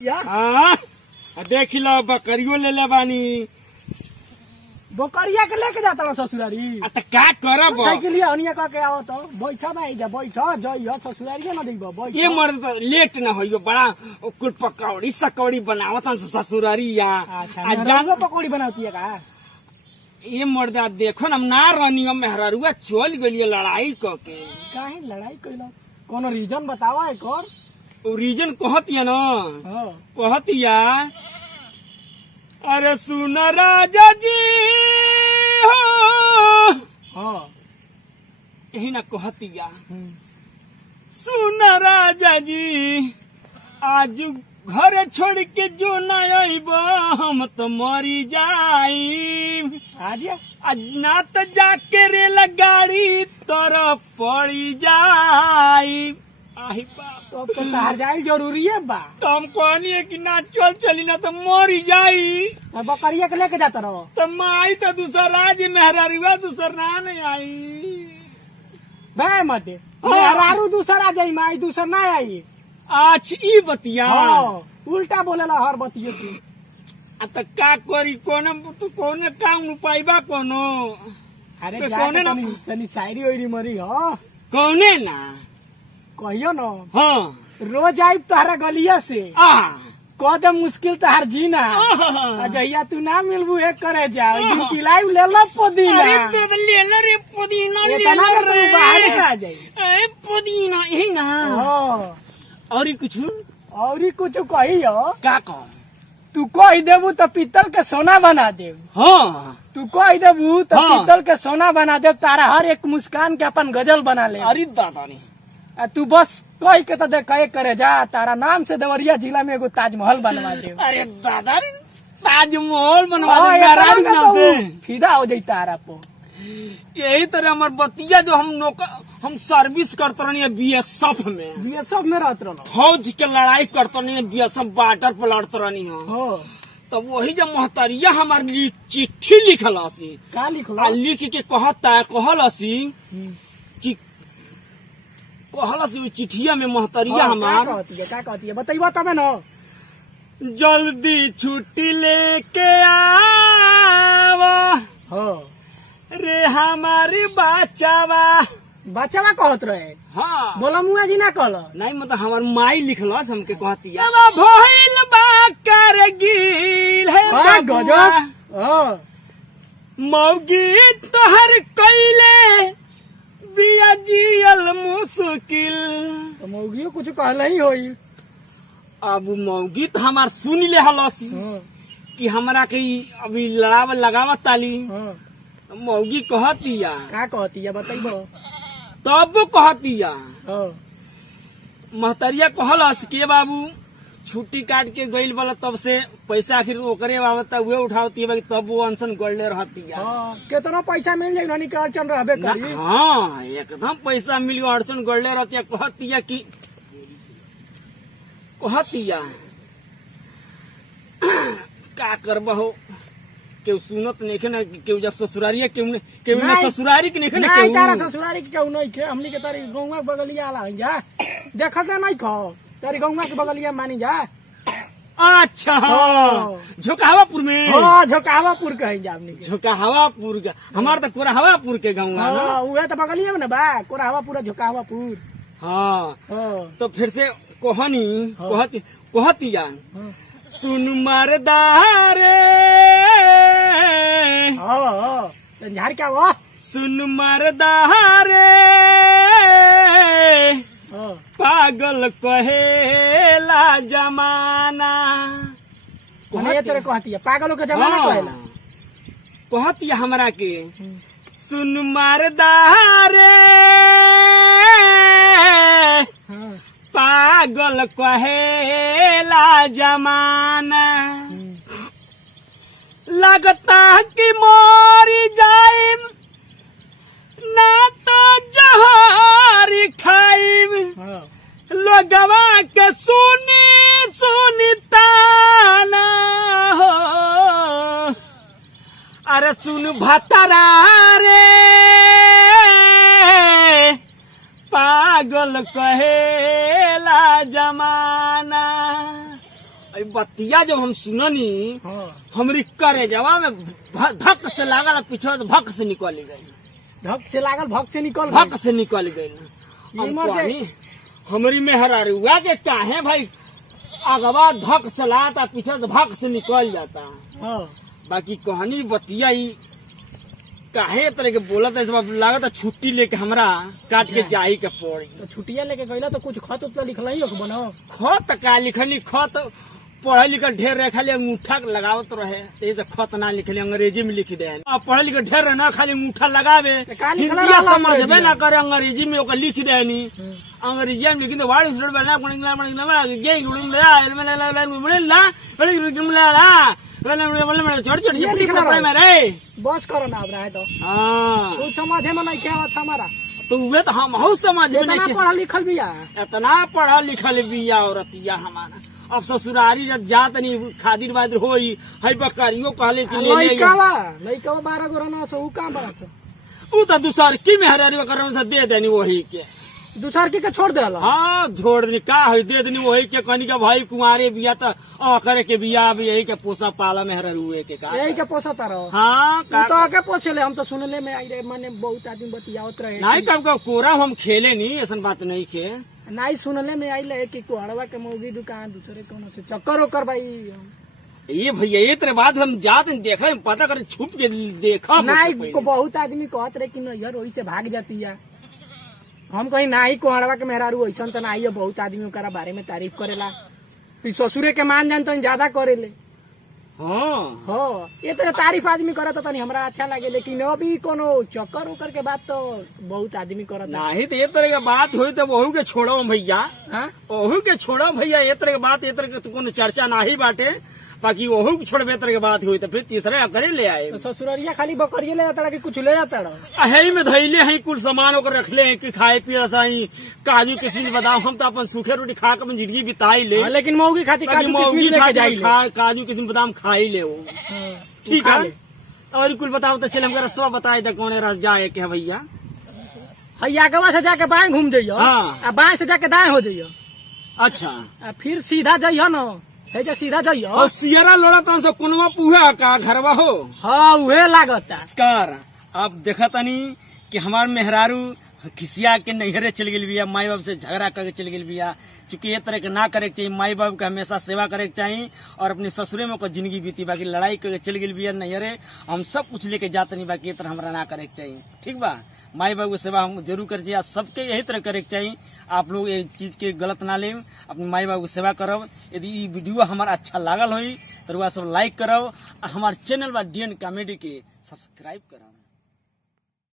देख लो बकरियो ले ले बानी। बकरिया के लेके जाता ना ससुरारी। का करब साइकिल अनिया कह के आओ तो बैठा ना जा बैठा जइयो ससुरारी ना देबो बैठ। ये मर्द तो लेट न होइयो बड़ा कुल पकौड़ी सकौड़ी बनावत ससुरारी या। अच्छा जानवर पकौड़ी बनाती है का? ये मर्द देखो ना ना रनियो मेहरारुआ चल गलियो लड़ाई क के। काहे लड़ाई कइला? कोनो रीजन बतावा एक और। रीजन कहतिया न हां कहतिया अरे सुन राजा जी हो। हां यही ना कहतिया सुन राजा जी आज घर छोड़ के जो न आइब हम तो मरी जाई। आज ना तो जाके रेल गाड़ी तरफ पड़ी जाई। आही बाप तो अब तो तार जाई जरूरी है बा। तो हम कहनी है कि ना चल चली ना तो मरी जाई। बकरिया के लेके जाता रहो तो माई तो दूसरा राज मेहरारुआ दूसरा ना नहीं आई। बे मते मेहरारू दूसरा जाई माई दूसरा ना आई। आज ई बतिया उल्टा बोलेला हर बतियो तू। तो का करी कोनो तो कोनो काम उपाय बा कोनो। अरे तो कोने ना तनी शायरी ओरी मरी हो कौने ना कहियो न। हाँ रोज आई तोहरा गलिया से कदम मुश्किल तोहार जीना। जहिया तू ना मिलबू एक करे जा चिल्लाई ले लो पुदीना। अरे तो ले लो रे पुदीना ले इतना लो तो रे बाहर से आ जाई। ए पुदीना यही ना और कुछ और कुछ कहियो का कह तू कह देबू तो पीतल के सोना बना देब। हाँ तू कह देबू तो हाँ। पीतल के सोना बना देब। तारा हर एक मुस्कान के अपन गजल बना ले। अरे दादा ने तू बस कह के तो देख करे जा तारा नाम से देवरिया जिला में एगो ताजमहल बनवा दे। अरे दादा रे ताजमहल बनवा दे मेहरारू के नाम से फिदा हो जाई तारा पो। यही तरह हमार बतिया जो हम सर्विस करते रहनी बीएसएफ में। बीएसएफ में रहत रहो फौज के लड़ाई करते रहनी बीएसएफ बॉर्डर पर लड़ते रहनी हो। तब वही जब मोहतरिया हमारी चिट्ठी लिखल सी का लिखला लिख के कहल सी कि कहल सी चिट्ठिया में मोहतरिया हमार का कहती है बताइबा तबे न। जल्दी छुट्टी लेके आवा हो रे हमारी बचावा। बच्चा कहत रहे हाँ बोला मुआ जी ना कहल नहीं मतलब हमार माई लिखलस हमके कहती है भइल बा करगिल है गजब मौगी तोहर कैले बिया जियल मुश्किल। तो मौगियो कुछ कहल ही होई। अब मौगी तो हमार सुन ले हलसी कि हमरा के अभी लगावत ताली। मौगी कहतिया का कहतिया बताइबो तब कहतिया महतरिया कहलस के बाबू छुट्टी काट के गइल वाला तब से पैसा आखिर ओकरे आवता उहे उठावती है तब वो अनशन गड़ले रहतिया। कितना पैसा मिल जाई नानी का अड़चन रहबे करी। हाँ एकदम पैसा मिल अड़चन गड़ले रहतिया। कहतिया कि कहतिया का करबहो केहू सुनत नहीं ना केहू जब ससुरारिया केहू ससुरारी के नहीं ना तारा ससुरारी के केहू नहीं खे हमनी के तारी गौवा के बगलिया आला जा देखत नहीं खो तारी गौवा के बगलिया मानी जा। अच्छा झोकावापुर में झोकावापुर कहीं जा हमनी के झोकावापुर का हमार तो कोराहवापुर के गाँव उहे तो बगलिया में ना बा कोराहवापुर झोकावापुर। हाँ तो फिर से कहतिया सुन मरदारे झाड़ क्या हुआ सुन मरदारे पागल कहेला जमाना। तेरे कहतिया पागलों का जमाना कहेला कहतिया हमरा के सुन मरदारे पागल कहेला जमाना। लगता कि मोरी जाए ना तो जहर खाइब लोगवा के सुनता ना हो। अरे सुन भतरा रे पागल कहेला जमाना। अभी बतिया जब हम सुननी हाँ। हमरी करे जवा में धक से लागल पीछे भक से निकल गई धक से लागल भक से निकल भक से निकल गई नीमक के- हमारी मेहरारुआ के काहे भाई अगवा धक से लाता पीछे से भक से निकल जाता। हाँ। बाकी कहानी बतिया ही काहे तरह के बोलत है लागत छुट्टी लेके हमरा काट के जाई के पड़ी। तो छुट्टिया लेके गईला तो कुछ खत उत लिखल ही बनो। खत का लिखनी खत पढ़ल लिखल ढेर रहे खाली अंगूठा लगावत रहे से खत ना लिखले अंग्रेजी में लिख दे। पढ़ल लिखल ढेर रहे ना खाली अंगूठा लगावे तो का लिखल हिंदिया रहला समझबे अंग्रेजी ना करे अंग्रेजी में ओकर लिख देनी अंग्रेजी में लिख दे वाड़ी सुर बना छोड़ छोड़ ये लिखला कपड़े में रे बस करो ना अब रहे तो हाँ कुछ समझे में नहीं क्या हमारा तो वे तो हम बहुत समझ में इतना नहीं पढ़ा लिखल भी है। इतना पढ़ा लिखल बिया औरतिया हमारा अब ससुरारी जब जात नहीं खादिर वादिर होई है बकरियों कहले कि ले ले लइकावा 12 गो रहना सो उ काम बड़ा छ उ तो दूसर की मेहरारी करम से दे देनी वही के दूसर के छोड़ देला। हाँ छोड़ देनी का है दे देनी वही के कहनी का भाई कुंवारे बिया तो करे के बिया अब यही के पोसा पाला मेहरारुए के का यही के पोसता रहो। हाँ तू तो आके पोछले हम तो सुनले में आई रे माने बहुत आदमी बतियावत रहे। नहीं कब कब कोरा हम खेले नहीं ऐसा बात नहीं के नहीं सुनले में आई ले कि कोहड़वा के मौगी दुकान दूसरे कोनो से चक्कर ओकर भाई ये भैया ये तेरे बात हम जाते देखा पता कर छुप के देखा नहीं को बहुत आदमी कहत रहे कि नैहर वही से भाग जाती है। हम कहीं नहीं कोहड़वा के मेहरारू ऐसा तो नहीं है बहुत आदमी ओकरा बारे में तारीफ करेला फिर ससुरे के मान जान तो ज्यादा करेले। हाँ हो ये तो तारीफ आदमी करता तनी हमरा अच्छा लगे लेकिन अभी कोनो चक्कर उकर के बात तो बहुत आदमी करता। नहीं तो ये तरह के बात हुई तो वहू के छोड़ो भैया हाँ? वहू के छोड़ो भैया ये तरह के बात ये तरह के कोनो चर्चा ना ही बाटे बाकी वहू के छोड़बे तरह के बात हुई तो फिर तीसरे करे ले आए तो ससुररिया खाली बकरिए ले जाता कि कुछ ले जाता अही में धैले हैं कुल सामान ओकर रखले हैं कि खाए पिए सही काजू किशमिश बादाम हम तो अपन सूखे रोटी खा के अपन जिंदगी बिताई ले लेकिन मौगी खाती बाकी काजू मौगी किशमिश लेके खातिर जाई ले। काजू किशमिश बादाम खा ही ले वो हाँ, ठीक खा है ले। और कुल बताओ तो चले हमका रास्ता बताए दे कौन रास्ता जाए के है भैया। हैया गवा से जाके बाएं घूम जाइयो हाँ। आ बाएं से जाके दाएं हो जाइयो अच्छा आ फिर सीधा जाइयो न है जे सीधा जाइयो। और सियरा लोड़ा तन से कुनवा पुहा का घरवा हो हाँ उहे लागता। नमस्कार आप देखा तनी कि हमार मेहरारू खिसिया के नैहरे चल गई बिया माई बाप से झगड़ा करके चल गई बिया चूंकि ये तरह के ना करे के चाहिए माई बाप के हमेशा सेवा करे के चाहिए और अपने ससुरे में ओकर जिंदगी बीती बाकी लड़ाई करके चल गई बिया नैहरे हम सब कुछ लेके जाते नहीं बाकी ये तरह हमरा ना करे के चाहिए ठीक बा माई बाप की सेवा हम जरूर कर चाहिए सबके यही तरह करे के चाहिए। आप लोग ये चीज के गलत ना ले अपने माई बाप की सेवा करब यदि ये वीडियो हमारा अच्छा लागल हो तो सब लाइक करब हमारे चैनल बा DN कॉमेडी के सब्सक्राइब करब।